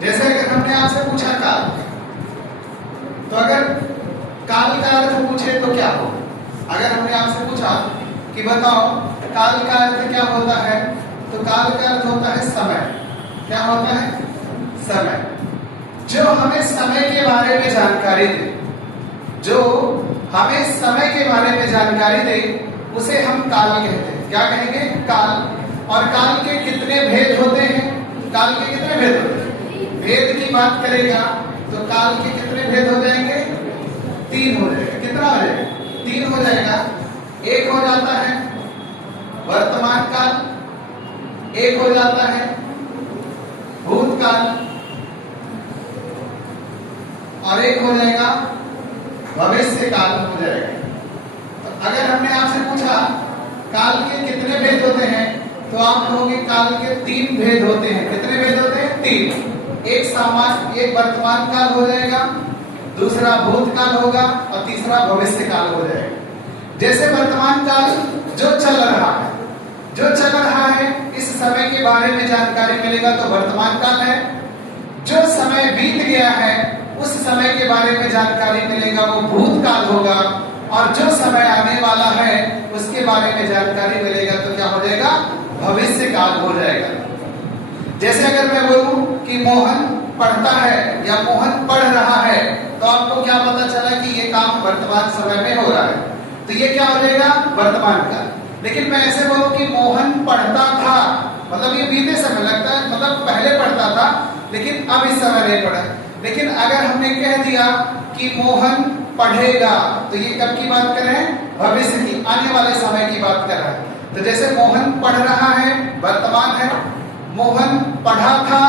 जैसे अगर हमने आपसे पूछा काल, तो अगर काल का अर्थ पूछे तो क्या हो? अगर हमने आपसे पूछा कि बताओ काल का अर्थ क्या होता है, तो काल का अर्थ होता है समय। क्या होता है? समय। जो हमें समय के बारे में जानकारी दे, जो हमें समय के बारे में जानकारी दे, उसे हम काल कहते हैं। क्या कहेंगे? काल। और काल के कितने भेद होते हैं? काल के कितने भेद होते हैं? भेद की बात करेगा तो काल के कितने भेद हो जाएंगे? 3 हो जाएगा। कितना हो जाएगा? 3 हो जाएगा। एक हो जाता है वर्तमान काल, एक हो जाता है भूतकाल, और एक हो जाएगा भविष्य काल हो जाएगा। तो अगर हमने आपसे पूछा काल के कितने भेद होते हैं, तो आप कहोगे काल के 3 भेद होते हैं। कितने भेद होते हैं? 3। एक वर्तमान काल हो जाएगा, दूसरा भूतकाल होगा, और तीसरा भविष्य काल हो जाएगा। जैसे वर्तमान काल जो चल रहा है, जो चल रहा है, इस समय के बारे में जानकारी मिलेगा तो वर्तमान काल है। जो समय बीत गया है उस समय के बारे में जानकारी मिलेगा वो भूतकाल होगा, और जो समय आने वाला है उसके बारे में जानकारी मिलेगा तो क्या हो जाएगा? भविष्य काल हो जाएगा। जैसे अगर मैं बोलूं कि मोहन पढ़ता है या मोहन पढ़ रहा है, तो आपको क्या पता चला कि ये काम वर्तमान समय में हो रहा है, तो ये क्या हो जाएगा? वर्तमान काल। लेकिन मैं ऐसे बोलूं कि मोहन पढ़ता था, मतलब ये बीते समय लगता है, मतलब पहले पढ़ता था लेकिन अब इस समय नहीं पढ़ा। लेकिन अगर हमने कह दिया कि मोहन पढ़ेगा, तो ये कब की बात कर रहे हैं? भविष्य की, आने वाले समय की बात कर रहा है। तो जैसे मोहन पढ़ रहा है वर्तमान है, मोहन पढ़ा था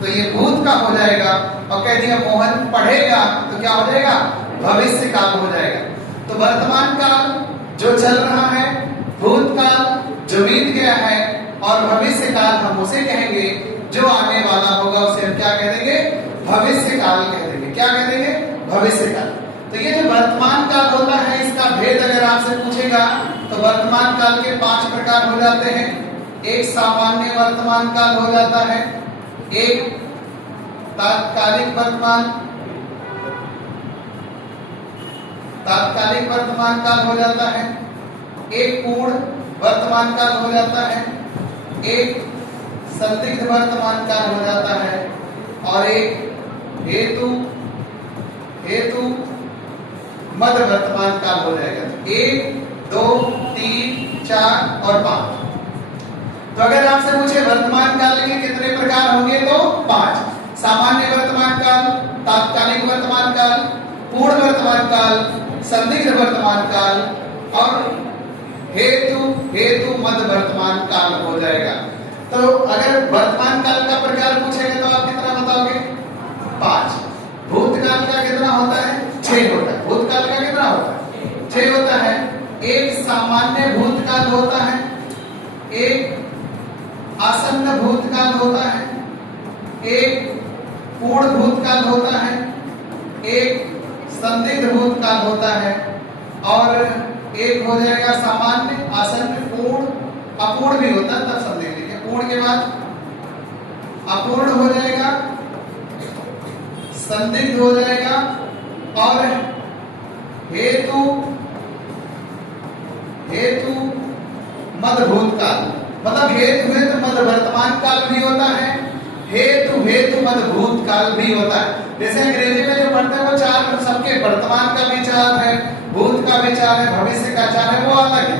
तो ये भूत का हो जाएगा, और कह दिया मोहन पढ़ेगा तो क्या हो जाएगा? भविष्य काल हो जाएगा। तो वर्तमान काल जो चल रहा है, भूतकाल जो बीत गया है, और भविष्य काल हम उसे कहेंगे जो आने वाला होगा, उसे हम क्या कह देंगे? भविष्य काल कह देंगे। क्या कह देंगे? भविष्य काल। तो ये जो वर्तमान काल होता है, इसका भेद अगर आपसे पूछेगा तो वर्तमान काल के 5 प्रकार हो जाते हैं। एक सामान्य वर्तमान काल हो जाता है, एक तात्कालिक वर्तमान काल हो जाता है, एक पूर्ण वर्तमान काल हो जाता है, एक संदिग्ध वर्तमान काल हो जाता है, और एक हेतु मध्य वर्तमान काल हो जाएगा। 1, 2, 3, 4 और 5। तो अगर आपसे पूछे वर्तमान काल के कितने प्रकार होंगे, तो 5। सामान्य वर्तमान काल, तात्कालिक वर्तमान काल, पूर्ण वर्तमान काल, संदिग्ध वर्तमान काल, और हेतु मध्य वर्तमान काल हो जाएगा। तो अगर वर्तमान काल का प्रकार पूछेगा तो आप कितना बताओगे? 5। भूतकाल का कितना होता है? 6 होता है। भूतकाल का कितना होता है? 6 होता है। एक सामान्य भूतकाल होता है, एक आसन्न भूतकाल होता है, एक पूर्ण भूतकाल होता है, एक संदिग्ध भूतकाल होता है, और एक हो जाएगा सामान्य, आसन्न, पूर्ण, अपूर्ण भी होता है, तब संदिग्ध। पूर्ण के बाद अपूर्ण हो जाएगा, संदिग्ध हो जाएगा, और हेतु मध्य भूतकाल, मतलब हेतु मध्य वर्तमान काल भी होता है, हेतु मध्य भूतकाल भी होता है। जैसे अंग्रेजी में जो पढ़ते हैं वो 4, सबके वर्तमान का भी 4 है, भूत का भी 4 है, भविष्य का 4 है, वो अलग है।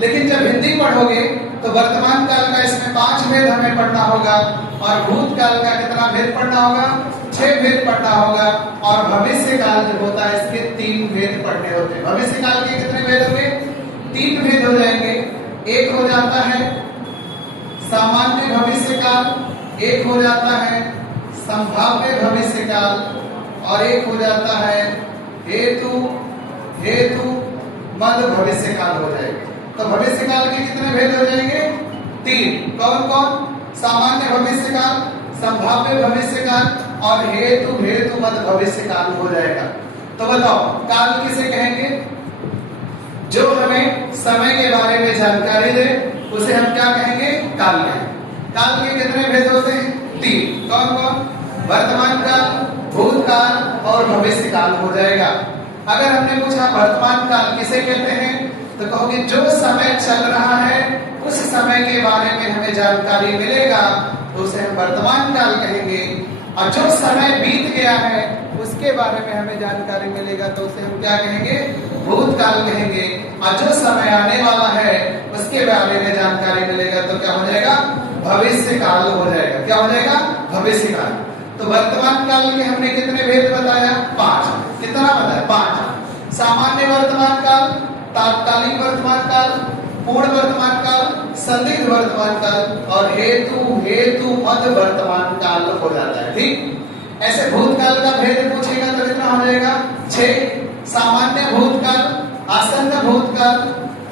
लेकिन जब हिंदी पढ़ोगे तो वर्तमान काल का इसमें 5 भेद हमें पढ़ना होगा, और भूतकाल का कितना भेद पढ़ना होगा? 6 भेद पढ़ना होगा, और भविष्य काल जो होता है इसके 3 भेद पढ़ने होते हैं। भविष्य काल के कितने भेद होंगे? 3 भेद हो जाएंगे। एक हो जाता है सामान्य भविष्य काल, एक हो जाता है संभाव्य भविष्य काल, और एक हो जाता है हेतु मध्य भविष्य काल हो जाएगा। तो भविष्य काल के कितने भेद हो जाएंगे? 3। कौन कौन? सामान्य भविष्य काल, संभाव्य भविष्य काल, और हेतु मध्य भविष्य काल हो जाएगा। तो बताओ काल किसे कहेंगे? जो हमें समय के बारे में जानकारी दे उसे हम क्या कहेंगे? काल कहेंगे। काल के कितने भेद होते हैं? 3। कौन कौन? वर्तमान काल, भूतकाल और भविष्य काल हो जाएगा। अगर हमने पूछा वर्तमान काल किसे कहते हैं, तो कहोगे जो समय चल रहा है उस समय के बारे में हमें जानकारी मिलेगा तो उसे हम वर्तमान काल कहेंगे, और जो समय बीत गया है उसके बारे में हमें जानकारी मिलेगा तो उसे हम क्या कहेंगे, भूतकाल कहेंगे, और जो समय आने वाला है उसके बारे में जानकारी मिलेगा तो क्या हो जाएगा, भविष्य काल हो जाएगा। क्या हो जाएगा, भविष्य काल। तो वर्तमान काल के हमने कितने भेद बताया, 5। कितना बताया, 5। सामान्य वर्तमान काल, तात्कालिक वर्तमान काल, पूर्ण वर्तमान काल, संदिग्ध वर्तमान काल और हेतु मध्य वर्तमान काल हो जाता है। ठीक, ऐसे भूतकाल का भेद पूछेगा तो कितना हो जाएगा, 6। सामान्य भूतकाल, आसन्न भूतकाल,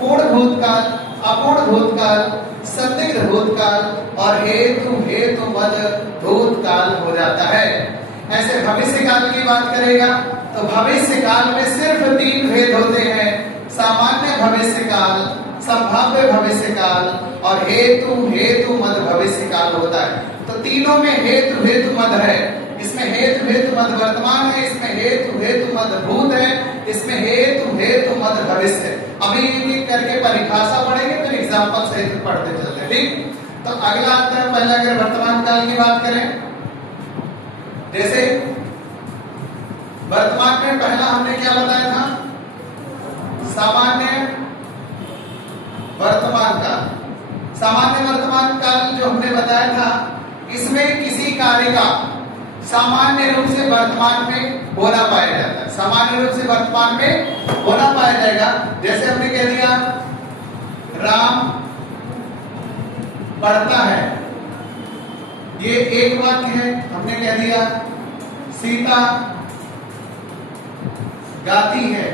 पूर्ण भूतकाल, अपूर्ण भूतकाल, संदिग्ध भूतकाल और हेतु मध्य भूतकाल हो जाता है। ऐसे भविष्य काल की बात करेगा तो भविष्य काल में सिर्फ 3 भेद होते हैं, सामान्य भविष्य काल, संभाव्य भविष्य काल और हेतु मध्य भविष्य काल होता है। तो तीनों में हेतु मध्य है, इसमें हेतु मध्य वर्तमान है, इसमें हेतु मध्य भूत है, इसमें हेतु मध्य भविष्य है। अभी एक करके परिभाषा पढ़ेंगे फिर एग्जांपल सहित पढ़ते चलते हैं। ठीक, तो अगला आता है, पहले अगर वर्तमान काल की बात करें, जैसे वर्तमान में पहला हमने क्या बताया था, सामान्य वर्तमान काल। सामान्य वर्तमान काल जो हमने बताया था, इसमें किसी कार्य का सामान्य रूप से वर्तमान में होना पाया जाता है, सामान्य रूप से वर्तमान में होना पाया जाएगा। जैसे हमने कह दिया राम पढ़ता है, ये एक वाक्य है। हमने कह दिया सीता गाती है,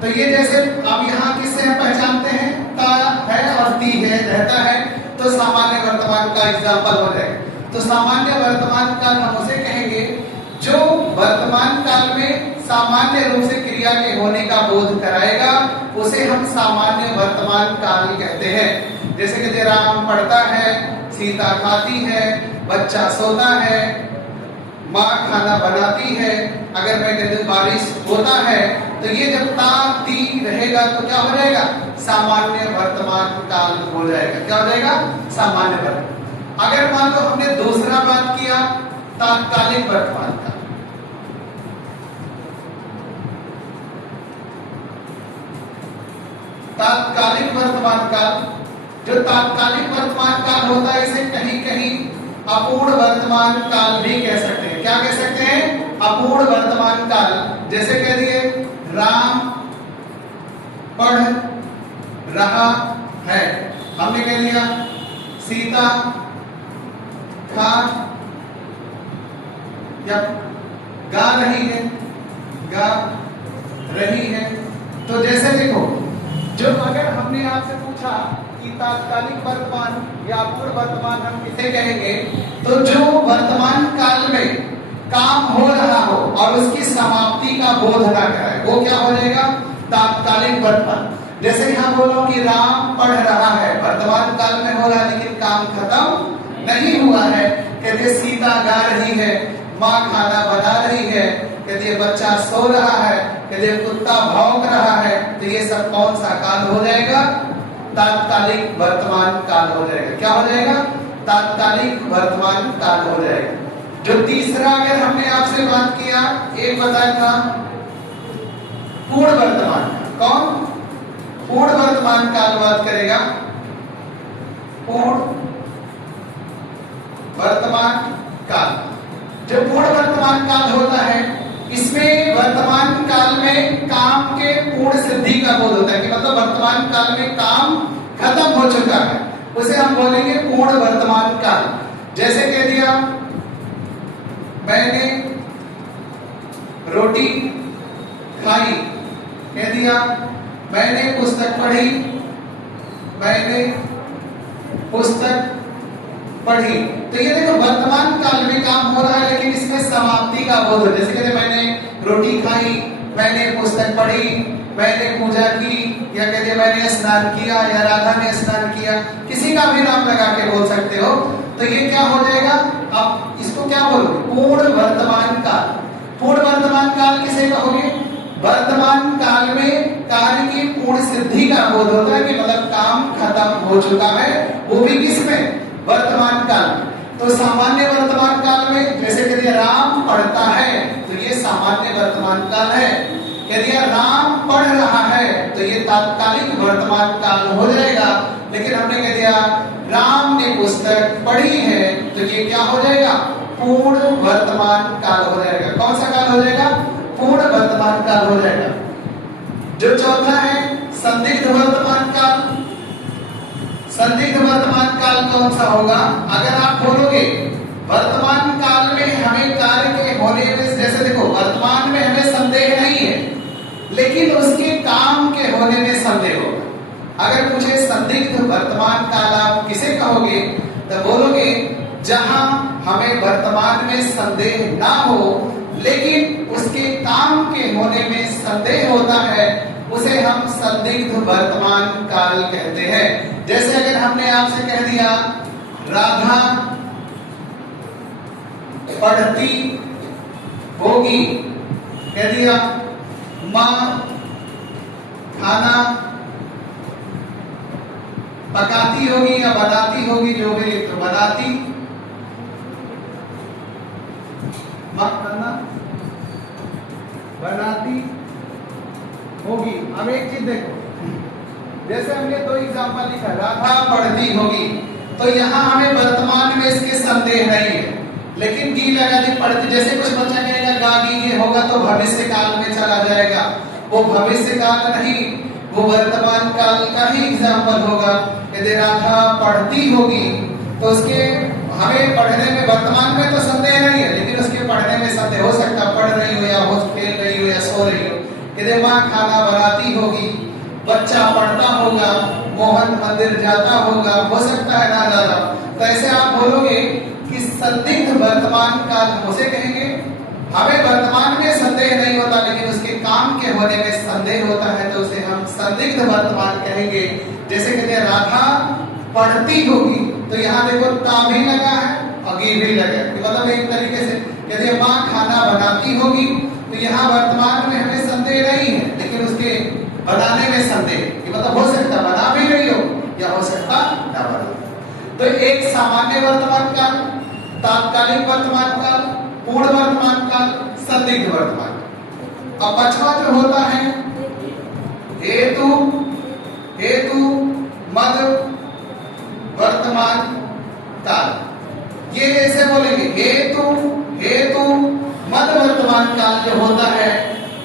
तो ये जैसे अब यहाँ किससे हम पहचानते हैं, ता है और ती है, रहता है, तो सामान्य वर्तमान का एग्जाम्पल हो जाएगा। तो सामान्य वर्तमान काल हम उसे कहेंगे जो वर्तमान काल में सामान्य रूप से क्रिया के होने का बोध कराएगा, उसे हम सामान्य वर्तमान काल कहते हैं। जैसे कि राम पढ़ता है, सीता खाती है, बच्चा सोता है, माँ खाना बनाती है, अगर मैं कहते बारिश होता है, तो ये जब ता ती रहेगा तो क्या हो जाएगा, सामान्य वर्तमान काल हो जाएगा। क्या हो जाएगा, सामान्य वर्तमान। अगर मान लो हमने दूसरा बात किया तात्कालिक वर्तमान काल, तात्कालिक वर्तमान काल, जो तात्कालिक वर्तमान काल होता है इसे कहीं कहीं अपूर्ण वर्तमान काल भी कह सकते हैं। क्या कह सकते हैं, अपूर्ण वर्तमान काल। जैसे कह दिए राम पढ़ रहा है, हमने कह दिया सीता खा या गा रही है, गा रही है। तो जैसे देखो, जो अगर हमने आपसे पूछा कि तात्कालिक वर्तमान या अपूर्ण वर्तमान हम किसे कहेंगे, तो जो वर्तमान काल में काम हो रहा हो और उसकी समाप्ति का बोध ना कराए, वो क्या हो जाएगा, तात्कालिक वर्तमान। जैसे यहाँ बोलो कि राम पढ़ रहा है, वर्तमान काल में हो रहा है लेकिन काम खत्म नहीं हुआ है। कहते सीता गा रही है, माँ खाना बना रही है, कहते बच्चा सो रहा है, कहते कुत्ता भौंक रहा है। तो ये सब कौन सा काल हो जाएगा, तात्कालिक वर्तमान काल हो जाएगा। क्या हो जाएगा, तात्कालिक वर्तमान काल हो जाएगा। जो तीसरा अगर हमने आपसे बात किया, एक बताया था पूर्ण वर्तमान। कौन, पूर्ण वर्तमान काल बात करेगा, पूर्ण वर्तमान काल। जो पूर्ण वर्तमान काल होता है, इसमें वर्तमान काल में काम के पूर्ण सिद्धि का बोध होता है कि मतलब वर्तमान काल में काम खत्म हो चुका है, उसे हम बोलेंगे पूर्ण वर्तमान काल। जैसे कह दिया मैंने रोटी खाई, कह दिया मैंने पुस्तक पढ़ी, मैंने पुस्तक पढ़ी। तो ये देखो वर्तमान काल में काम हो रहा है लेकिन इसमें समाप्ति का बोध है। जैसे कहते मैंने रोटी खाई, मैंने पुस्तक पढ़ी, मैंने पूजा की, या कहते मैंने स्नान किया या राधा ने स्नान किया, किसी का भी नाम लगा के बोल सकते हो। तो ये क्या हो जाएगा, अब इसको उसको क्या बोलोगे? पूर्ण वर्तमान काल। पूर्ण वर्तमान काल किसे कहोगे? वर्तमान काल में कार्य की पूर्ण सिद्धि का बोध होता है कि मतलब काम खत्म हो चुका है, वो भी किसमें? वर्तमान काल में। तो सामान्य वर्तमान काल में जैसे कह दिया राम पढ़ता है, तो ये सामान्य वर्तमान काल है। कह दिया राम पढ़ रहा है, तो ये तात्कालिक वर्तमान काल हो जाएगा। लेकिन हमने कह दिया राम ने पुस्तक पढ़ी है, तो ये क्या हो जाएगा? पूर्ण वर्तमान काल हो जाएगा। कौन सा काल हो जाएगा? पूर्ण वर्तमान काल हो जाएगा। जो चौथा है संदिग्ध वर्तमान काल। संदिग्ध वर्तमान काल कौन सा होगा? अगर आप बोलोगे वर्तमान काल में हमें कार्य के होने में, जैसे देखो वर्तमान में हमें संदेह नहीं है, लेकिन उसके काम के होने में संदेह होगा। अगर पूछे संदिग्ध वर्तमान काल आप किसे कहोगे, तो बोलोगे जहां हमें वर्तमान में संदेह ना हो लेकिन उसके काम के होने में संदेह होता है, उसे हम संदिग्ध वर्तमान काल कहते हैं। जैसे अगर हमने आपसे कह दिया राधा पढ़ती होगी, कह दिया मां खाना पकाती होगी या बनाती होगी, जो भी तो बनाती, मां खाना बनाती होगी। अब एक चीज देखो, जैसे हमने दो एग्जांपल लिखा, राधा पढ़ती होगी, तो यहाँ हमें वर्तमान में इसके संदेह नहीं है, लेकिन गी लगा दी पढ़ती। जैसे कुछ बच्चा कहेगा गागी ये होगा तो भविष्य काल में चला जाएगा, वो भविष्य काल नहीं, वो वर्तमान काल का ही एग्जांपल होगा। यदि राधा पढ़ती होगी तो उसके हमें पढ़ने में वर्तमान में तो संदेह नहीं है, लेकिन उसके पढ़ने में संदेह हो सकता, पढ़ रही हो या हो खेल रही हो या सो रही हो। यदि माँ खाना बनाती होगी, बच्चा पढ़ता होगा, मोहन मंदिर जाता होगा, हो सकता है ना जाता। तो ऐसे आप बोलोगे कि संदिग्ध वर्तमान काल उसे कहेंगे हमें वर्तमान में संदेह नहीं होता, लेकिन उसके काम के होने में संदेह होता है, तो उसे हम संदिग्ध वर्तमान कहेंगे। जैसे कहते हैं राधा पढ़ती होगी, तो यहाँ देखो ता भी लगा है और गी भी लगा है, मतलब एक तरीके से कहते हैं माँ खाना बनाती होगी, तो यहाँ वर्तमान में हमें संदेह नहीं है, लेकिन उसके बनाने में संदेह, मतलब हो सकता बना भी रही हो या हो सकता ना बना। तो एक सामान्य वर्तमान काल, तात्कालिक वर्तमान काल, पूर्ण वर्तमान काल, संदिग्ध वर्तमान काल। अब पांचवा जो होता है हेतु मद वर्तमान काल। ये कैसे बोलेंगे? हेतु मद वर्तमान काल जो होता है,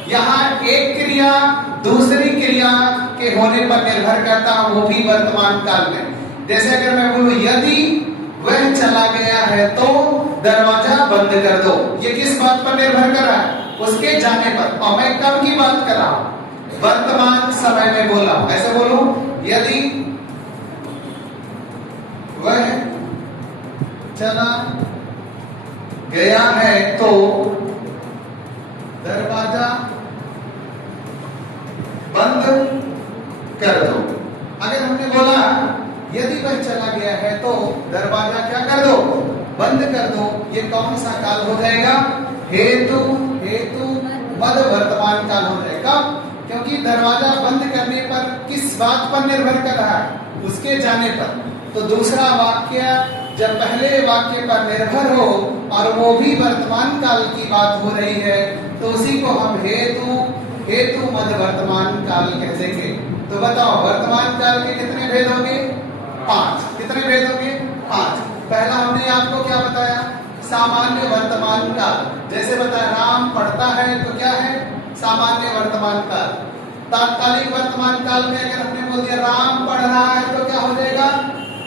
यहाँ एक क्रिया दूसरी क्रिया के होने पर निर्भर करता, वो भी वर्तमान काल में। जैसे अगर मैं बोलूं यदि वह चला गया है तो दरवाजा बंद कर दो, ये किस बात पर निर्भर कर रहा है? उसके जाने पर। और मैं कब की बात कर रहा हूं? वर्तमान समय में बोल रहा हूं। ऐसे बोलो यदि वह चला गया है तो दरवाजा बंद कर दो। अगर हमने बोला यदि वह चला गया है तो दरवाजा क्या कर दो? बंद कर दो, ये कौन सा काल हो जाएगा? हेतु मद वर्तमान काल हो जाएगा। क्योंकि दरवाजा बंद करने पर किस बात पर निर्भर कर रहा है? उसके जाने पर। तो दूसरा वाक्य जब पहले वाक्य पर निर्भर हो और वो भी वर्तमान काल की बात हो रही है, तो उसी को हम हेतु मद वर्तमान काल कहते हैं। तो बताओ वर्तमान काल के कितने भेद होंगे? 5। कितने भेद होंगे? 5। पहला हमने आपको क्या बताया? सामान्य वर्तमान काल। जैसे बताया राम पढ़ता है तो क्या है? सामान्य वर्तमान काल। तात्कालिक वर्तमान काल में अगर हमने बोल दिया राम पढ़ रहा है तो क्या हो जाएगा?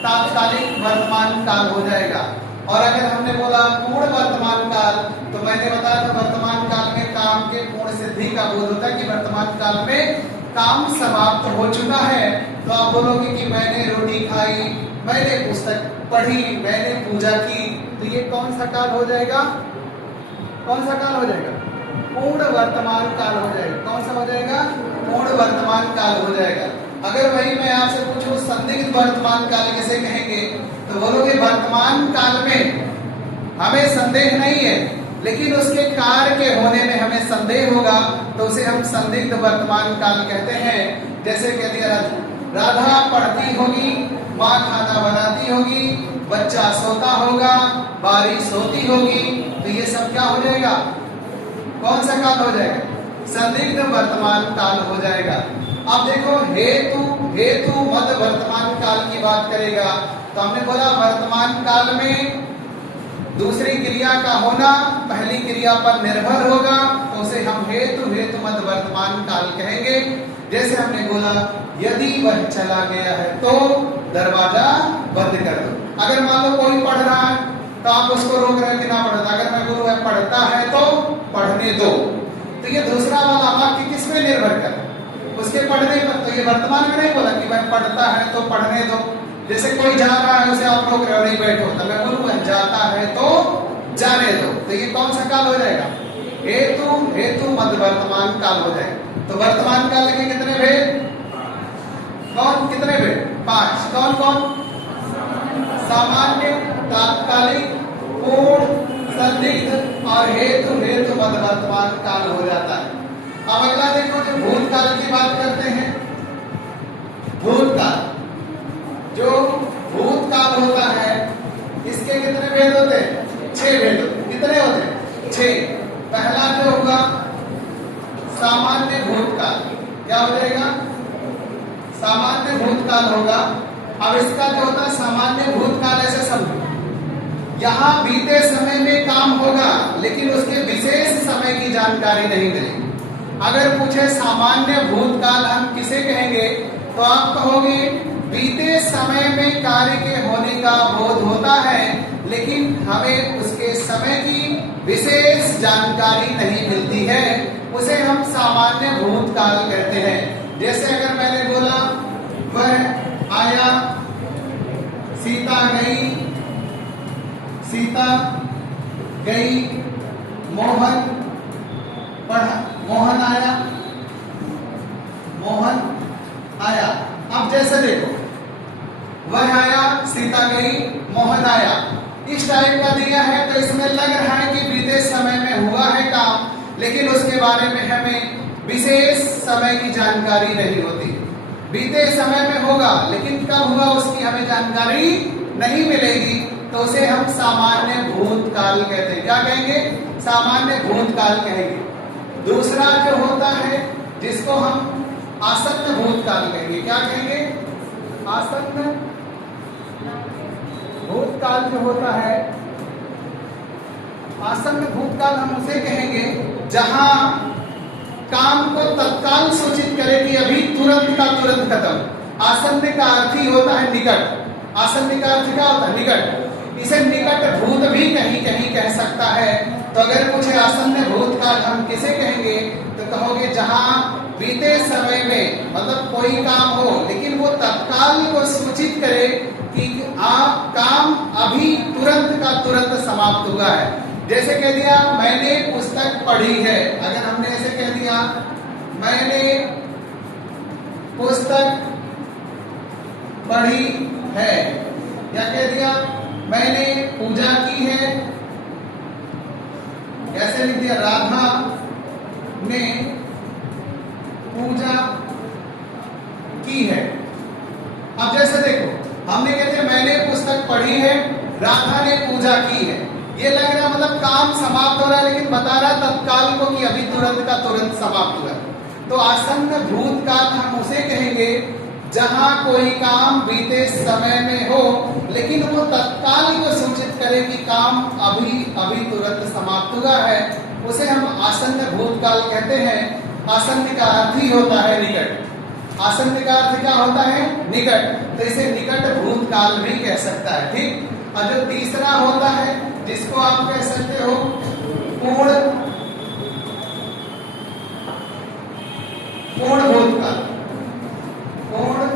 तात्कालिक वर्तमान काल हो जाएगा। और अगर हमने बोला पूर्ण वर्तमान काल, तो मैंने बताया था वर्तमान काल में काम के पूर्ण सिद्धि का बोध होता है कि वर्तमान काल में काम समाप्त हो चुका है। तो आप बोलोगे कि मैंने रोटी खाई, मैंने पुस्तक पढ़ी, मैंने पूजा की, तो ये कौन सा काल हो जाएगा? कौन सा काल हो जाएगा? पूर्ण वर्तमान काल हो जाएगा। कौन सा हो जाएगा? पूर्ण वर्तमान काल हो जाएगा। अगर वही मैं आपसे पूछूं संदिग्ध वर्तमान काल किसे कहेंगे, तो बोलोगे वर्तमान काल में हमें संदेह नहीं है, लेकिन उसके कार्य के होने में हमें संदेह होगा तो उसे हम संदिग्ध वर्तमान काल कहते हैं। जैसे कह दिया राधा पढ़ती होगी, माँ खाना बनाती होगी, बच्चा सोता होगा, बारिश होती होगी, तो ये सब क्या हो जाएगा? कौन सा काल हो जाएगा? संदिग्ध वर्तमान काल हो जाएगा। अब देखो हेतु मद वर्तमान काल की बात करेगा तो हमने बोला वर्तमान काल में दूसरी क्रिया का होना पहली क्रिया पर निर्भर होगा तो उसे हम हेतु मद वर्तमान काल कहेंगे। जैसे हमने बोला यदि वह चला गया है तो दरवाजा बंद कर दो। अगर मान लो कोई पढ़ रहा है तो आप उसको रोक रहे हैं कि ना पढ़ता। अगर मैं बोलूं वह पढ़ता है तो पढ़ने दो, तो ये दूसरा वाला वाक्य किस पे निर्भर कर? उसके पढ़ने पर। तो ये वर्तमान में नहीं बोला कि वह पढ़ता है तो पढ़ने दो। जैसे कोई जा रहा है उसे आप रोक रहे हो नहीं बैठो, तो मैं बोलूं वह जाता है तो जाने दो, तो ये कौन सा काल हो जाएगा? हेतु मद वर्तमान काल हो जाएगा। तो वर्तमान काल के कितने भेद? कौन कितने भेद? 5। कौन कौन? सामान्य, तात्कालिक, पूर्ण, संदिग्ध और हेतु मद वर्तमान काल हो जाता है। अब अगला देखो जो भूतकाल की बात करते हैं। भूतकाल, जो भूतकाल होता है इसके कितने भेद होते हैं? 6 भेद होते हैं। कितने होते हैं? 6। पहला जो होगा सामान्य भूतकाल, क्या हो जाएगा? सामान्य भूतकाल होगा। अब इसका जो होता है सामान्य भूतकाल ऐसे समझो, यहाँ बीते समय में काम होगा लेकिन उसके विशेष समय की जानकारी नहीं मिलेगी। अगर पूछे सामान्य भूतकाल हम किसे कहेंगे तो आप कहोगे बीते समय में कार्य के होने का बोध होता है लेकिन हमें उसके समय की विशेष जानकारी नहीं मिलती है, उसे हम सामान्य भूतकाल कहते हैं। जैसे अगर मैंने बोला वह आया, सीता गई, सीता गई, मोहन पढ़ा, मोहन आया, मोहन आया। अब जैसे देखो वह आया, सीता गई, मोहन आया, इस टाइप का दिया है तो इसमें लग रहा है कि बीते समय में हुआ है काम लेकिन उसके बारे में हमें विशेष समय की जानकारी नहीं होती। बीते समय में होगा लेकिन कब हुआ उसकी हमें जानकारी नहीं मिलेगी तो उसे हम सामान्य भूतकाल कहते हैं। क्या कहेंगे? सामान्य भूतकाल कहेंगे। दूसरा जो होता है जिसको हम आसन्न भूतकाल कहेंगे। क्या कहेंगे? आसन्न भूतकाल जो होता है, आसन्न भूतकाल हम उसे कहेंगे जहां काम को तत्काल सूचित करे कि अभी तुरंत का तुरंत खत्म। आसन्न का अर्थ ही होता है निकट। आसन्न का अर्थ क्या होता है? निकट। इसे निकट भूत भी कहीं कहीं कह सकता है। तो अगर कुछ आसन्न भूतकाल हम किसे कहेंगे तो कहोगे जहां बीते समय में मतलब कोई काम हो लेकिन वो तत्काल को सूचित करे कि आप काम अभी तुरंत का तुरंत समाप्त हुआ है। जैसे कह दिया मैंने पुस्तक पढ़ी है। अगर हमने ऐसे कह दिया मैंने पुस्तक पढ़ी है, या कह दिया मैंने पूजा की है, कैसे लिख दिया राधा ने पूजा की है। अब जैसे देखो हमने कह दिया मैंने पुस्तक पढ़ी है, राधा ने पूजा की है, ये लग रहा मतलब काम समाप्त हो रहा है लेकिन बता रहा तत्काल को कि अभी तुरंत का तुरंत समाप्त हुआ। तो आसन्न भूतकाल हम उसे कहेंगे जहां कोई काम बीते समय में हो लेकिन वो तत्काल को सूचित करे कि काम अभी अभी तुरंत समाप्त हुआ है, उसे हम आसन्न भूतकाल कहते हैं। आसन्न का अर्थ ही होता है निकट। आसन्न का अर्थ क्या होता है? निकट। तो इसे निकट भूतकाल भी कह सकता है। ठीक। और जो तीसरा होता है जिसको आप कह सकते हो पूर्ण भूतकाल। पूर्ण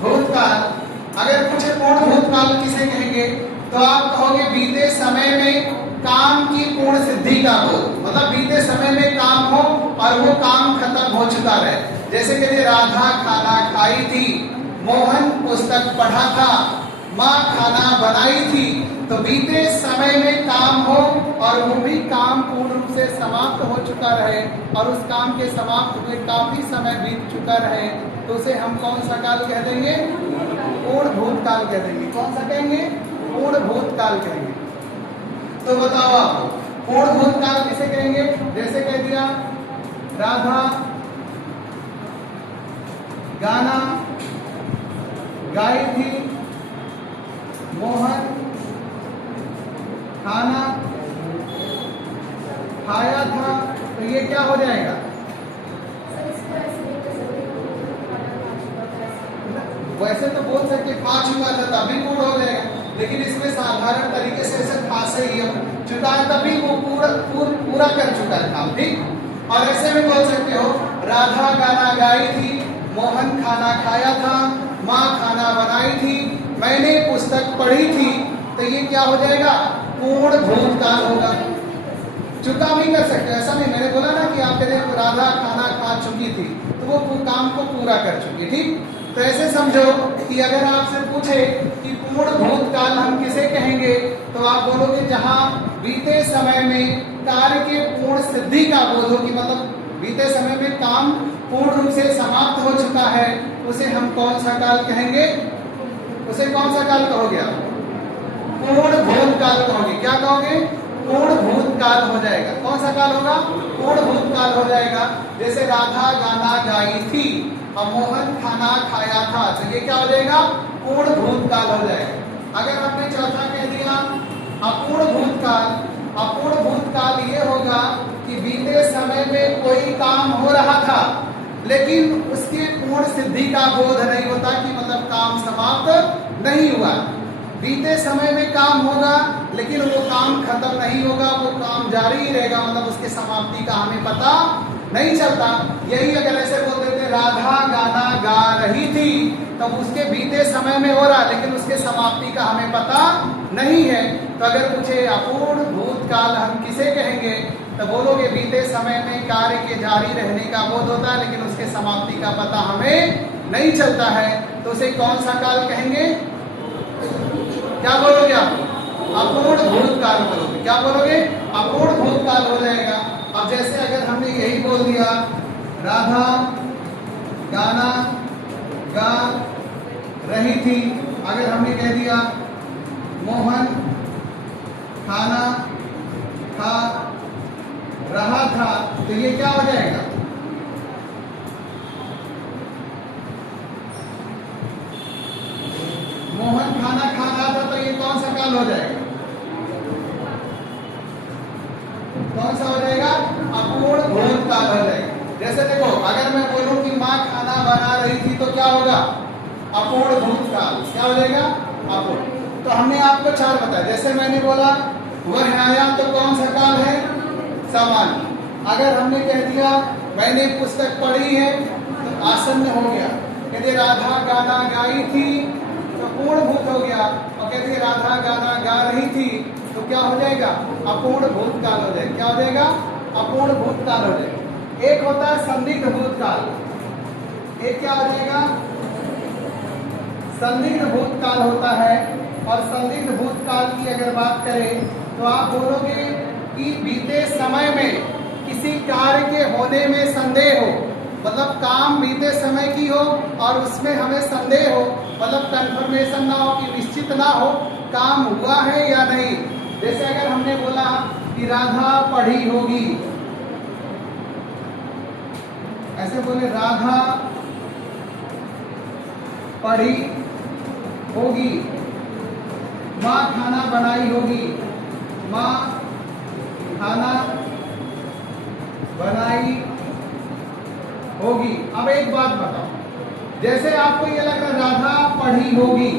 भूतकाल अगर पूछे पूर्ण भूतकाल किसे कहेंगे तो आप कहोगे बीते समय में काम की पूर्ण सिद्धि का बोध, मतलब बीते समय में काम हो और वो काम खत्म हो चुका है। जैसे कहते राधा खाना खाई थी, मोहन पुस्तक पढ़ा था, माँ खाना बनाई थी, तो बीते समय में काम हो और वो भी काम पूर्ण रूप से समाप्त हो चुका रहे और उस काम के समाप्त हुए काफी समय बीत चुका रहे, तो उसे हम कौन सा काल कह देंगे? पूर्ण भूतकाल कह देंगे। कौन सा कहेंगे? पूर्ण भूतकाल कहेंगे। तो बताओ आप पूर्ण भूतकाल किसे कहेंगे? जैसे कह दिया राधा गाना गाई थी, मोहन खाना खाया था, तो ये क्या हो जाएगा? वैसे तो बोल सकते खा चुका था तभी पूर्ण हो जाएगा, लेकिन इसमें साधारण तरीके से इसे खा से ही चुका है तभी वो पूरा कर चुका है काम, ठीक। और ऐसे भी बोल सकते हो राधा गाना गाई थी, मोहन खाना खाया था, माँ खाना बनाई थी, मैंने पुस्तक पढ़ी थी, तो ये क्या हो जाएगा? पूर्ण भूतकाल होगा। चुका भी कर सकते हैं, ऐसा नहीं, मैंने बोला ना कि आप कहते राधा खाना खा चुकी थी, तो वो काम को पूरा कर चुकी, ठीक। तो ऐसे समझो कि अगर आपसे पूछे कि पूर्ण भूतकाल हम किसे कहेंगे, तो आप बोलोगे जहां बीते समय में कार्य के पूर्ण सिद्धि का बोध हो, कि मतलब बीते समय में काम पूर्ण रूप से समाप्त हो चुका है, उसे हम कौन सा काल कहेंगे? उसे कौन सा काल कहोगे आप? पूर्ण भूतकाल कहोगे। क्या कहोगे? पूर्ण भूतकाल हो जाएगा। कौन सा काल होगा? पूर्ण भूतकाल हो जाएगा। जैसे राधा गाना गाई थी और मोहन खाना खाया था, तो ये क्या हो जाएगा? पूर्ण भूतकाल हो जाएगा। अगर हमने चौथा कह दिया अपूर्ण भूतकाल, अपूर्ण भूतकाल ये होगा कि बीते समय में कोई काम हो रहा था लेकिन उसके पूर्ण सिद्धि का बोध नहीं होता, कि मतलब काम समाप्त नहीं हुआ। बीते समय में काम होगा लेकिन वो काम खत्म नहीं होगा, वो काम जारी ही रहेगा, मतलब उसके समाप्ति का हमें पता नहीं चलता। यही अगर ऐसे बोल देते राधा गाना गा रही थी, तब उसके बीते समय में हो रहा लेकिन उसके समाप्ति का हमें पता नहीं है। तो अगर पूछे अपूर्ण भूतकाल हम किसे कहेंगे, तो बोलोगे बीते समय में कार्य के जारी रहने का बोध होता है लेकिन उसके समाप्ति का पता हमें नहीं चलता है, तो उसे कौन सा काल कहेंगे? क्या बोलोगे आप? अपूर्ण भूतकाल बोलोगे। क्या बोलोगे? अपूर्ण भूतकाल हो जाएगा। अब जैसे अगर हमने यही बोल दिया राधा गाना गा रही थी, अगर हमने कह दिया मोहन खाना खा रहा था, तो ये क्या हो जाएगा? मोहन खाना खा रहा था, तो ये कौन सा काल हो जाएगा? कौन सा हो जाएगा? अपूर्ण भूतकाल हो जाएगा। जैसे देखो अगर मैं बोलूं कि माँ खाना बना रही थी, तो क्या होगा? अपूर्ण भूतकाल। क्या हो जाएगा? अपूर्ण। तो हमने आपको चार बताया। जैसे मैंने बोला वह आया, तो कौन सा काल है? सामान्य। अगर हमने कह दिया मैंने पुस्तक पढ़ी है, तो आसन्न हो गया। कहते राधा गाना गाई थी, तो पूर्ण भूत हो गया। और कहते राधा गाना गा रही थी, तो क्या हो जाएगा? अपूर्ण भूतकाल हो जाएगा। क्या हो जाएगा? अपूर्ण भूतकाल हो जाएगा। एक होता है संदिग्ध भूतकाल, एक क्या हो जाएगा? संदिग्ध भूतकाल होता है। और संदिग्ध भूतकाल की अगर बात करें तो आप बोलोगे कि बीते समय में किसी कार्य के होने में संदेह हो, मतलब काम बीते समय की हो और उसमें हमें संदेह हो, मतलब कंफर्मेशन ना हो, कि निश्चित ना हो काम हुआ है या नहीं। जैसे अगर हमने बोला कि राधा पढ़ी होगी, ऐसे बोले राधा पढ़ी होगी, माँ खाना बनाई होगी, माँ खाना बनाई होगी। अब एक बात बताओ, जैसे आपको ये लग रहा राधा पढ़ी होगी,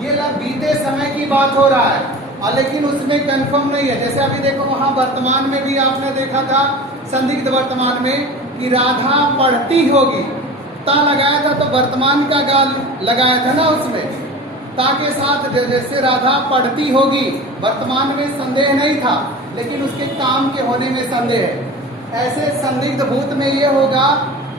ये लग बीते समय की बात हो रहा है और लेकिन उसमें कंफर्म नहीं है। जैसे अभी देखो वहां वर्तमान में भी आपने देखा था, संदिग्ध वर्तमान में, कि राधा पढ़ती होगी, ता लगाया था तो वर्तमान का गाल लगाया था ना उसमें, ता के साथ। जैसे राधा पढ़ती होगी, वर्तमान में संदेह नहीं था लेकिन उसके काम के होने में संदेह है। ऐसे संदिग्ध भूत में ये होगा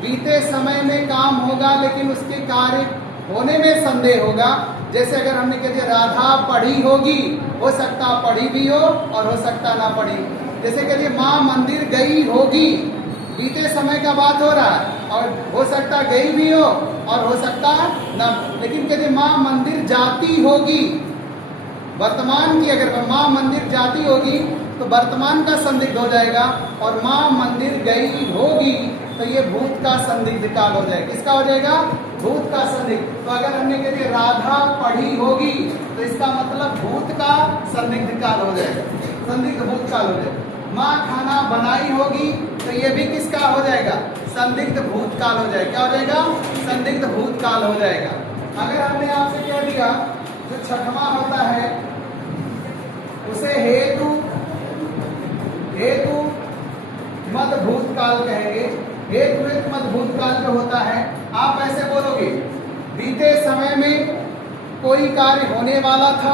बीते समय में काम होगा लेकिन उसके कार्य होने में संदेह होगा। जैसे अगर हमने कह दिया राधा पढ़ी होगी, हो सकता पढ़ी भी हो और हो सकता ना पढ़ी। जैसे कह दिया माँ मंदिर गई होगी, बीते समय का बात हो रहा है और हो सकता गई भी हो और हो सकता ना। लेकिन कह दिया माँ मंदिर जाती होगी, वर्तमान की अगर माँ मंदिर जाती होगी तो वर्तमान का संदिग्ध हो जाएगा, और माँ मंदिर गई होगी तो ये भूत का संदिग्ध काल हो जाएगा। किसका हो जाएगा? भूत का संदिग्ध। तो अगर हमने कह दिया राधा पढ़ी होगी तो इसका मतलब भूत का संदिग्ध काल हो जाएगा, संदिग्ध भूत काल हो जाएगा। माँ खाना बनाई होगी तो ये भी किसका हो जाएगा? संदिग्ध भूत काल हो जाएगा। क्या हो जाएगा? संदिग्ध भूत काल हो जाएगा। अगर हमने आपसे कह दिया जो छठवां होता है उसे हेतु मद भूतकाल कहेंगे। हेतु मद भूतकाल जो होता है, आप ऐसे बोलोगे बीते समय में कोई कार्य होने वाला था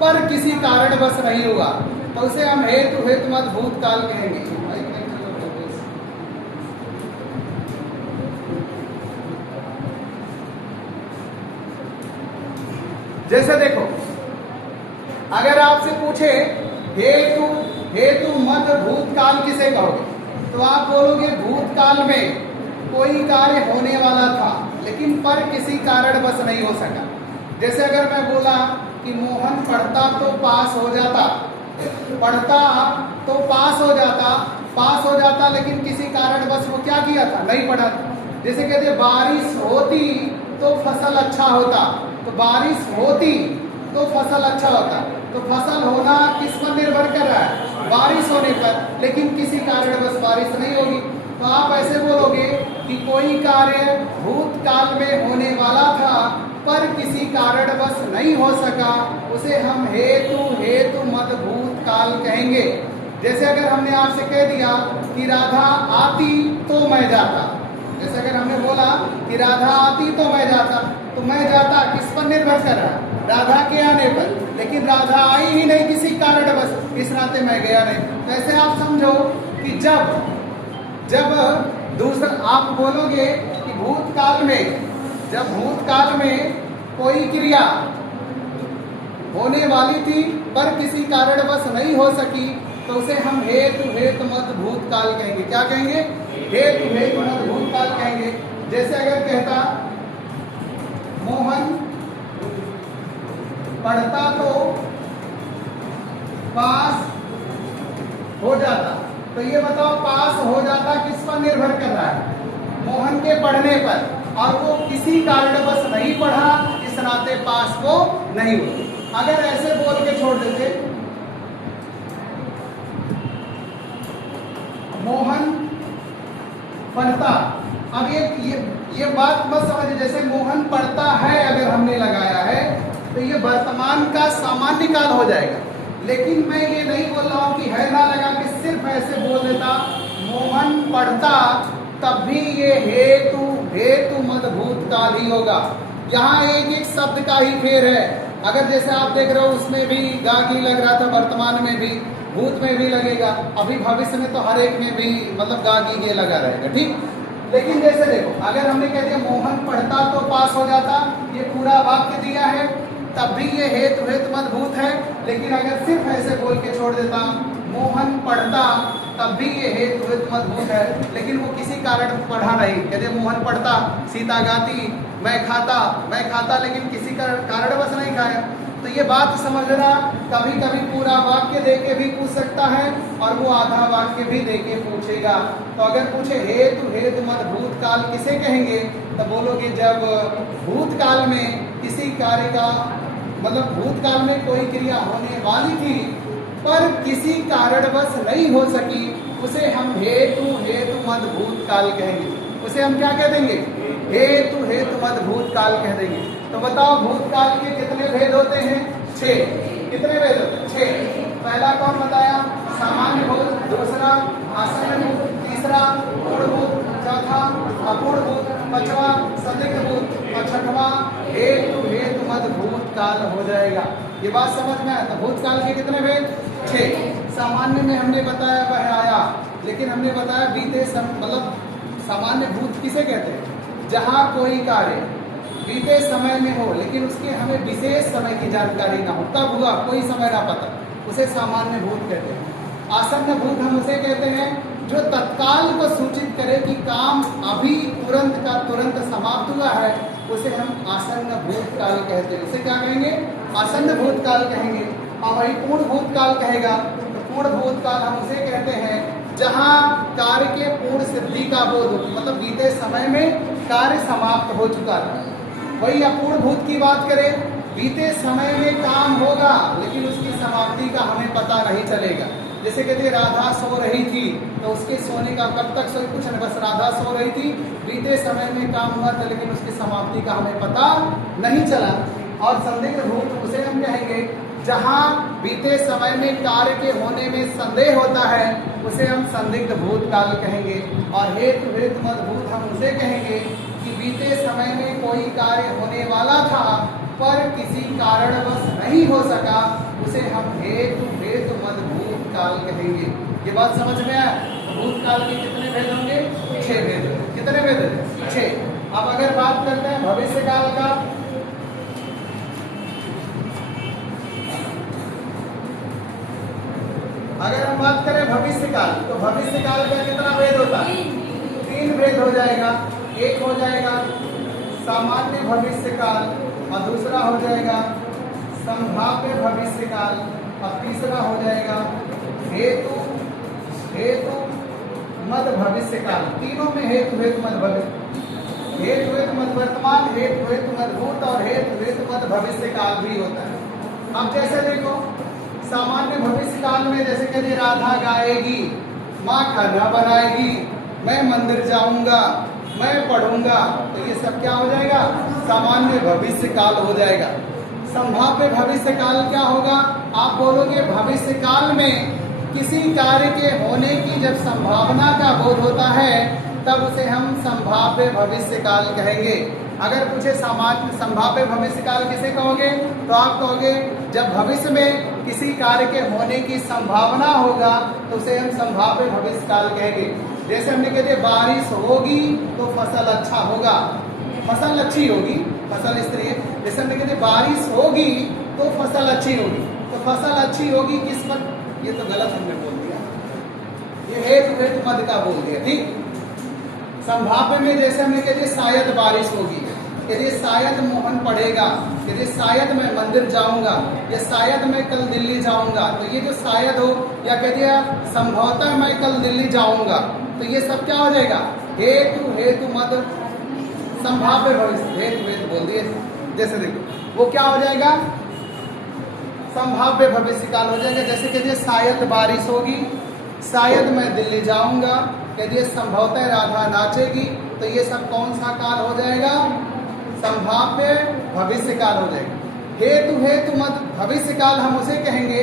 पर किसी कारणवश नहीं हुआ, तो उसे हम हेतु मद भूतकाल कहेंगे। जैसे देखो, अगर आपसे पूछे हेतु मद भूतकाल किसे कहोगे, तो आप बोलोगे भूतकाल में कोई कार्य होने वाला था लेकिन पर किसी कारणवश नहीं हो सका। जैसे अगर मैं बोला कि मोहन पढ़ता तो पास हो जाता, पढ़ता तो पास हो जाता लेकिन किसी कारणवश वो क्या किया था? नहीं पढ़ा था। जैसे कहते हैं बारिश होती तो फसल अच्छा होता, तो बारिश होती तो फसल अच्छा होता, तो फसल होना किस पर निर्भर कर रहा है? बारिश होने पर, लेकिन किसी कारणवश बारिश नहीं होगी। तो आप ऐसे बोलोगे कि कोई कार्य भूतकाल में होने वाला था पर किसी कारणवश नहीं हो सका, उसे हम हेतु मद भूतकाल कहेंगे। जैसे अगर हमने आपसे कह दिया कि राधा आती तो मैं जाता, जैसे अगर हमने बोला कि राधा आती तो मैं जाता, तो मैं जाता किस पर निर्भर कर रहा है? राधा के आने पर, लेकिन राधा आई ही नहीं किसी कारणवश, इस नाते मैं गया नहीं। तो ऐसे आप समझो कि जब दूसरा आप बोलोगे कि जब भूतकाल में कोई क्रिया होने वाली थी पर किसी कारणवश नहीं हो सकी, तो उसे हम हेतु मद भूतकाल कहेंगे। क्या कहेंगे? हेतु मद भूतकाल कहेंगे। जैसे अगर कहता मोहन पढ़ता तो पास हो जाता, तो ये बताओ पास हो जाता किस पर निर्भर कर रहा है? मोहन के पढ़ने पर, और वो किसी कारणवश नहीं पढ़ा, इस नाते पास को नहीं हुआ। अगर ऐसे बोल के छोड़ देते मोहन पढ़ता, अब ये बात मत समझिए। जैसे मोहन पढ़ता है अगर हमने लगाया है तो ये वर्तमान का सामान्य काल हो जाएगा, लेकिन मैं ये नहीं बोल रहा हूं कि है ना लगा के सिर्फ ऐसे बोल देता मोहन पढ़ता, तब भी ये हेतु मद भूतकाल ही होगा। यहाँ एक शब्द का ही फेर है। अगर जैसे आप देख रहे हो उसमें भी गागी लग रहा था, वर्तमान में भी, भूत में भी लगेगा, अभी भविष्य में तो हर एक में भी मतलब गागी ये लगा रहेगा, ठीक। लेकिन जैसे देखो, अगर हमने कह दिया मोहन पढ़ता तो पास हो जाता, ये पूरा वाक्य दिया है, तब भी ये हेतु मद भूत है। लेकिन अगर सिर्फ ऐसे बोल के छोड़ देता मोहन पढ़ता, तब भी ये हेतु मद भूत है, लेकिन वो किसी कारण पढ़ा नहीं। कहते मोहन पढ़ता, सीता गाती, मैं खाता, लेकिन किसी कारणवश नहीं खाया। तो ये बात समझना, कभी कभी पूरा वाक्य देके भी पूछ सकता है और वो आधा वाक्य भी देके पूछेगा। तो अगर पूछे हेतु मद भूतकाल किसे कहेंगे, तो बोलोगे जब भूतकाल में किसी कार्य का मतलब भूतकाल में कोई क्रिया होने वाली थी पर किसी कारणवश नहीं हो सकी, उसे हम हेतु मद भूतकाल कहेंगे। उसे हम क्या कह देंगे? हेतु मद भूतकाल कह देंगे। तो बताओ भूतकाल के कितने भेद होते हैं? 6। कितने भेद होते हैं? 6। पहला कौन बताया? सामान्य भूत, दूसरा आसन्न भूत, तीसरा पूर्ण भूत, चौथा अपूर्ण भूत, पांचवा संदिग्ध भूत और छठवां हेतु मद भूतकाल हो जाएगा। ये बात समझ में आया? तो भूतकाल के कितने भेद? 6। सामान्य में हमने बताया वह आया, लेकिन हमने बताया बीते मतलब सामान्य भूत किसे कहते हैं? जहां कोई कार्य बीते समय में हो लेकिन उसके हमें विशेष समय की जानकारी ना हो, कब हुआ कोई समय ना पता, उसे सामान्य भूत कहते हैं। आसन्न भूत हम उसे कहते हैं जो तत्काल को सूचित करे कि काम अभी तुरंत का तुरंत समाप्त हुआ है, उसे हम आसन्न भूतकाल कहते हैं। उसे क्या कहेंगे? आसन्न भूतकाल कहेंगे। और वही पूर्ण भूतकाल कहेगा तो पूर्ण भूतकाल हम उसे कहते हैं जहां कार्य के पूर्ण सिद्धि का बोध हो, मतलब बीते समय में कार्य समाप्त हो चुका था। वही अपूर्ण भूत की बात करें, बीते समय में काम होगा लेकिन उसकी समाप्ति का हमें पता नहीं चलेगा। जैसे कहते राधा सो रही थी तो उसके सोने का कब तक सोई कुछ नहीं, बस राधा सो रही थी, बीते समय में काम हुआ था लेकिन उसकी समाप्ति का हमें पता नहीं चला। और संदिग्ध भूत उसे हम कहेंगे जहां बीते समय में कार्य के होने में संदेह होता है, उसे हम संदिग्ध भूत काल कहेंगे। और हेतु हेतु मद भूत हम उसे कहेंगे कि बीते समय में कोई कार्य होने वाला था पर किसी कारणवश नहीं हो सका, उसे हम हेतु हेतु मद भूत काल कहेंगे। ये बात समझ में आया? भूतकाल के कितने भेद होंगे? 6 भेद। कितने भेद? 6। अब अगर बात करते हैं भविष्य काल का, अगर हम बात करें भविष्य काल तो भविष्य काल का कितना भेद होता है? 3 भेद हो जाएगा। एक हो जाएगा सामान्य भविष्य काल और दूसरा हो जाएगा संभाव्य भविष्य काल और तीसरा हो जाएगा हेतु हेतु मद भविष्य काल। तीनों में हेतु हेतु मद भविष्य, हेतु हेतु मद वर्तमान, हेतु हेतु मद भूत और हेतु हेतु मद भविष्य काल भी होता है। अब जैसे देखो सामान्य भविष्य काल में जैसे कहते राधा गाएगी, माँ खाना बनाएगी, मैं मंदिर जाऊंगा, मैं पढ़ूंगा, तो ये सब क्या हो जाएगा? सामान्य भविष्य काल हो जाएगा। संभाव्य भविष्य काल क्या होगा? आप बोलोगे भविष्य काल में किसी कार्य के होने की जब संभावना का बोध होता है तब उसे हम संभाव्य भविष्य काल कहेंगे। अगर पूछे सामान्य संभाव्य भविष्य काल किसे कहोगे तो आप कहोगे जब भविष्य में किसी कार्य के होने की संभावना होगा तो उसे हम संभाव्य भविष्य काल कहेंगे। जैसे हमने कहते बारिश होगी तो फसल अच्छा होगा, फसल अच्छी होगी, फसल स्त्री है। जैसे हमने कहते बारिश होगी तो फसल अच्छी होगी, तो फसल अच्छी होगी किस पर? ये तो गलत हमने बोल दिया, ये हेतु हेतु मद का बोल दिया। ठीक। संभाव्य में जैसे हमने कहते शायद बारिश होगी, यदि शायद मोहन पढ़ेगा, यदि शायद मैं मंदिर जाऊंगा, या शायद मैं कल दिल्ली जाऊंगा, तो ये जो शायद हो या कह दिया संभवतः मैं कल दिल्ली जाऊंगा, तो ये सब क्या हो जाएगा? हेतु हेतु मद संभाव्य भविष्य, हेतु हेतु बोल दिए। जैसे देखो वो क्या हो जाएगा? संभाव्य भविष्य काल हो जाएगा। जैसे कहते शायद बारिश होगी, शायद मैं दिल्ली जाऊंगा, यदि संभवतः राधा नाचेगी, तो ये सब कौन सा काल हो जाएगा? संभाव्य भविष्य काल हो जाएगा। हेतु हेतु मद भविष्य काल हम उसे कहेंगे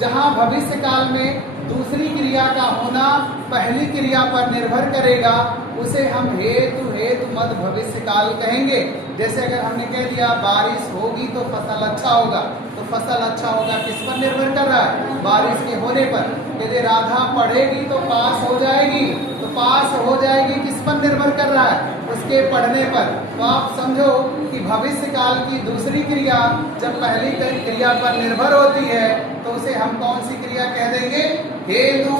जहां भविष्य काल में दूसरी क्रिया का होना पहली क्रिया पर निर्भर करेगा, उसे हम हेतु हेतु मद भविष्य काल कहेंगे। जैसे अगर हमने कह दिया बारिश होगी तो फसल अच्छा होगा, तो फसल अच्छा होगा किस पर निर्भर कर रहा है? बारिश के होने पर। यदि राधा पढ़ेगी तो पास हो जाएगी, तो पास हो जाएगी किस पर निर्भर कर रहा है? उसके पढ़ने पर। तो आप समझो कि भविष्य काल की दूसरी क्रिया जब पहली क्रिया पर निर्भर होती है तो उसे हम कौन सी क्रिया कह देंगे? हेतु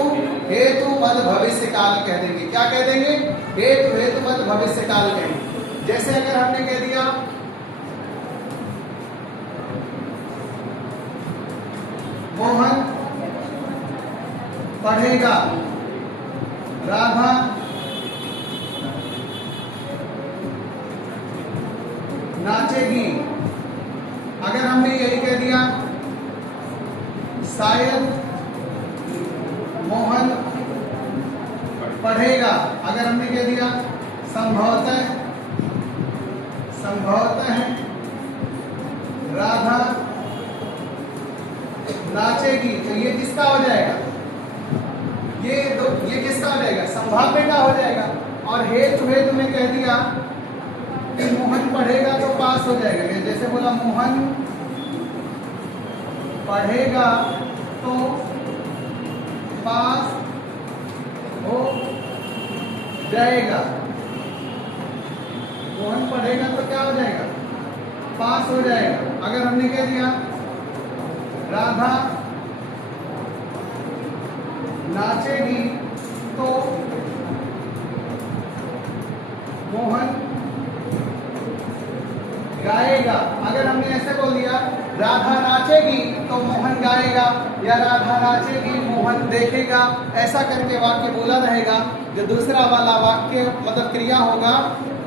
हेतु मद भविष्य काल कह देंगे। क्या कह देंगे? हेतु हेतु मद भविष्य काल कहेंगे। जैसे अगर हमने कह दिया मोहन पढ़ेगा, राधा नाचेगी। अगर हमने यही कह दिया शायद मोहन पढ़ेगा, अगर हमने कह दिया संभवतः राधा नाचेगी, तो ये किसका हो जाएगा? ये किसका हो जाएगा? संभाव्य का हो जाएगा। और हेतु हेतु में कह दिया कि मोहन पढ़ेगा तो पास हो जाएगा। जैसे बोला मोहन पढ़ेगा तो पास हो जाएगा। मोहन पढ़ेगा तो क्या हो जाएगा? पास हो जाएगा। अगर हमने कह दिया राधा नाचेगी तो मोहन गाएगा। अगर हमने ऐसे बोल दिया राधा नाचेगी तो मोहन गाएगा, या राधा नाचेगी मोहन देखेगा, ऐसा करके वाक्य बोला रहेगा। जो दूसरा वाला वाक्य मतलब क्रिया होगा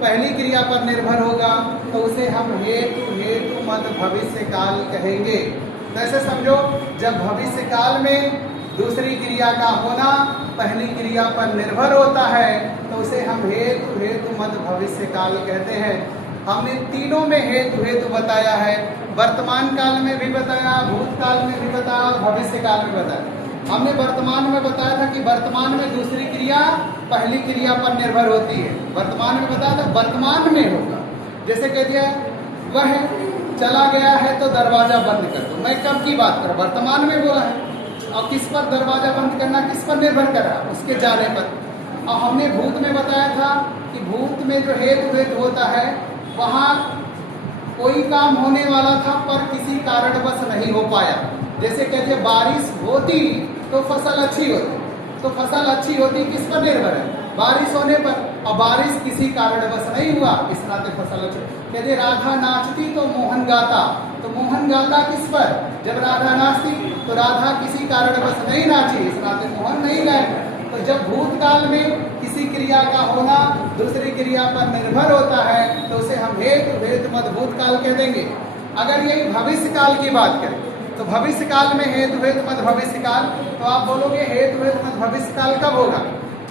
पहली क्रिया पर निर्भर होगा तो उसे हम हेतु मद भविष्य काल कहेंगे। तो ऐसे समझो, जब भविष्य काल में दूसरी क्रिया का होना पहली क्रिया पर निर्भर होता है तो उसे हम हेतु मद भविष्य काल कहते हैं। हमने तीनों में हेतु बताया है, वर्तमान काल में भी बताया, भूतकाल में भी बताया और भविष्य काल में बताया। हमने वर्तमान में बताया था कि वर्तमान में दूसरी क्रिया पहली क्रिया पर निर्भर होती है। वर्तमान में बताया था वर्तमान में होगा। जैसे कह दिया वह चला गया है तो दरवाजा बंद कर दो, मैं कब की बात कर रहा, वर्तमान में बोला है। और किस पर दरवाजा बंद करना किस पर निर्भर कर रहा, उसके जाने पर। और हमने भूत में बताया था कि भूत में जो हेतु होता है वहाँ कोई काम होने वाला था पर किसी कारणवश नहीं हो पाया। जैसे कहते बारिश होती तो फसल अच्छी होती, तो फसल अच्छी होती किस पर निर्भर है, बारिश होने पर। और बारिश किसी कारणवश नहीं हुआ, इस नाते फसल अच्छी। कहते राधा नाचती तो मोहन गाता, तो मोहन गाता किस पर, जब राधा नाचती तो राधा किसी कारणवश नहीं नाची, इस नाते मोहन नहीं गाए। तो जब भूतकाल में किसी क्रिया का होना दूसरी क्रिया पर निर्भर होता है तो उसे हम हेतु मद भूतकाल कह देंगे। अगर यही भविष्य काल की बात करें तो भविष्य काल में हेतु मद भविष्य काल, तो आप बोलोगे हेतु मद भविष्य काल कब होगा,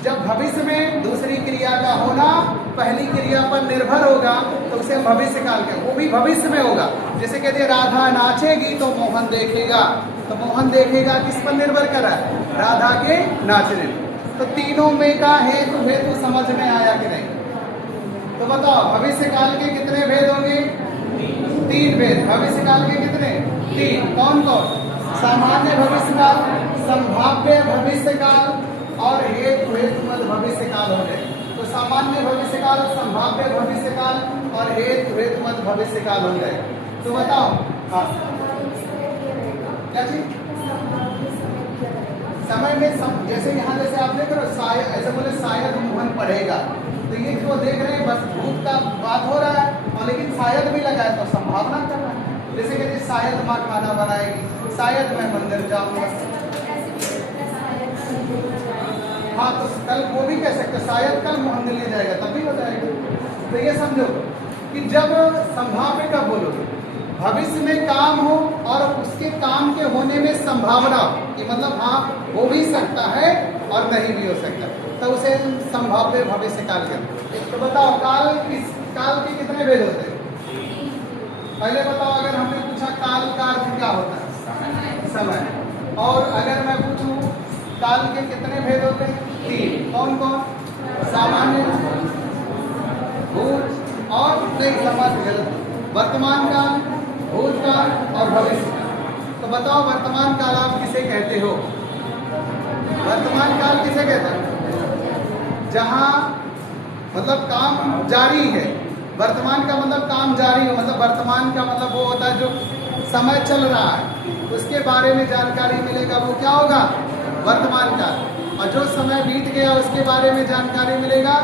जब भविष्य में दूसरी क्रिया का होना पहली क्रिया पर निर्भर होगा तो उसे हम भविष्य काल कहें, वो भी भविष्य में होगा। जैसे कहते हैं राधा नाचेगी तो मोहन देखेगा, तो मोहन देखेगा किस पर निर्भर कर रहा है, राधा के नाचने। तो तीनों में का हेतु समझ में आया कि नहीं। तो बताओ भविष्य काल के कितने भेद होंगे, तीन भेद। भविष्य काल के कितने, तीन। कौन कौन, सामान्य भविष्य काल, संभाव्य भविष्य काल और हेतु मद भविष्य काल हो गए। तो सामान्य भविष्य काल, संभाव्य भविष्य काल और हेतु मद भविष्य काल हो गए। तो बताओ हाँ क्या चीज, समय में जैसे यहाँ जैसे आप देख रहे हो शायद, ऐसे बोले शायद मोहन पढ़ेगा, तो ये जो देख रहे हैं बस भूत का बात हो रहा है और लेकिन शायद भी लगा है तो संभावना कर रहा है। जैसे कहते शायद माँ खाना बनाएगी, शायद मैं मंदिर जाऊंगा। हाँ तो कल वो भी कह सकते शायद कल मोहन ले जाएगा तब भी हो जाएगा। तो ये समझो कि जब संभाव्य का बोलोगे भविष्य में काम हो और उसके काम के होने में संभावना कि मतलब हाँ हो भी सकता है और नहीं भी हो सकता, तो उसे संभाव्य भविष्य काल कहते हैं। तो बताओ काल के कितने भेद होते हैं, पहले बताओ। अगर हमने पूछा काल का अर्थ क्या होता है, समय। और अगर मैं पूछूं काल के कितने भेद होते हैं, तीन। कौन कौन, सामान्य, भूत और नहीं समाज, वर्तमान काल, भूतकाल और भविष्य काल। तो बताओ वर्तमान काल आप किसे कहते हो, वर्तमान काल किसे कहते हैं, जहां मतलब काम जारी है। वर्तमान का मतलब काम जारी हो, मतलब वर्तमान का मतलब वो होता है जो समय चल रहा है उसके बारे में जानकारी मिलेगा, वो क्या होगा, वर्तमान काल। और जो समय बीत गया उसके बारे में जानकारी मिलेगा,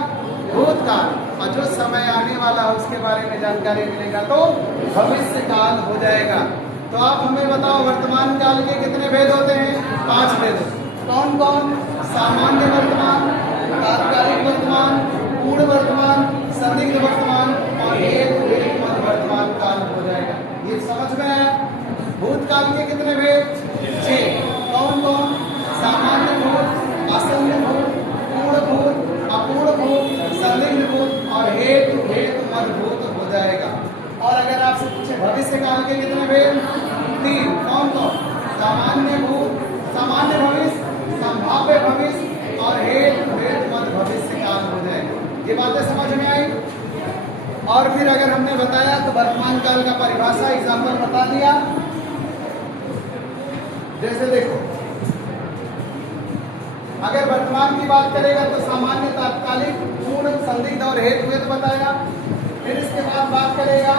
भूतकाल। और जो समय आने वाला है उसके बारे में जानकारी मिलेगा तो भविष्य काल हो जाएगा। तो आप हमें बताओ वर्तमान काल के कितने भेद होते हैं, 5 भेद। कौन कौन, सामान्य वर्तमान, तात्कालिक वर्तमान, पूर्ण वर्तमान, संदिग्ध वर्तमान और हेतु मद वर्तमान काल हो जाएगा। ये समझ में आया। भूतकाल के कितने भेद, 6। कौन कौन, सामान्य भूत, असंग भूत, पूर्ण भूत, अपूर्ण भूत, संदिग्ध भूत और हेतु मद भूत हो जाएगा। और अगर आपसे पूछे भविष्य काल के कितने भेद, 3। कौन कौन, सामान्य भूत, सामान्य भविष्य, संभाव्य भविष्य और हेतु मद भविष्य काल हो जाएगा। ये बातें समझ में आई। और फिर अगर हमने बताया तो वर्तमान काल का परिभाषा एग्जाम्पल बता दिया। जैसे देखो अगर वर्तमान की बात करेगा तो सामान्य, तात्कालिक, पूर्ण, संदिग्ध और हेतु बताएगा। फिर इसके बाद बात करेगा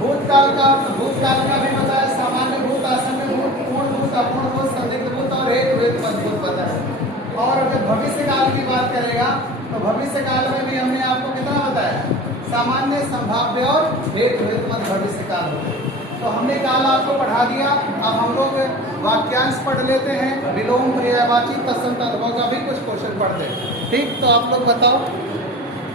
भूतकाल का भी बताया, सामान्य भूत, आसन्न भूत, पूर्ण भूत, अपूर्ण भूत, संदिग्ध भूत और हेतु भूत मजबूत बताया। और अगर भविष्य काल की बात करेगा तो भविष्य काल में भी हमने आपको कितना बताया, सामान्य, संभाव्य और हेतु मत भविष्य काल होते हैं। तो हमने काल आपको पढ़ा दिया। अब हम लोग वाक्यांश पढ़ लेते हैं, विलोम, पर्यायवाची, तत्सम, तद्भव का भी कुछ क्वेश्चन पढ़ते हैं। ठीक, तो आप लोग बताओ।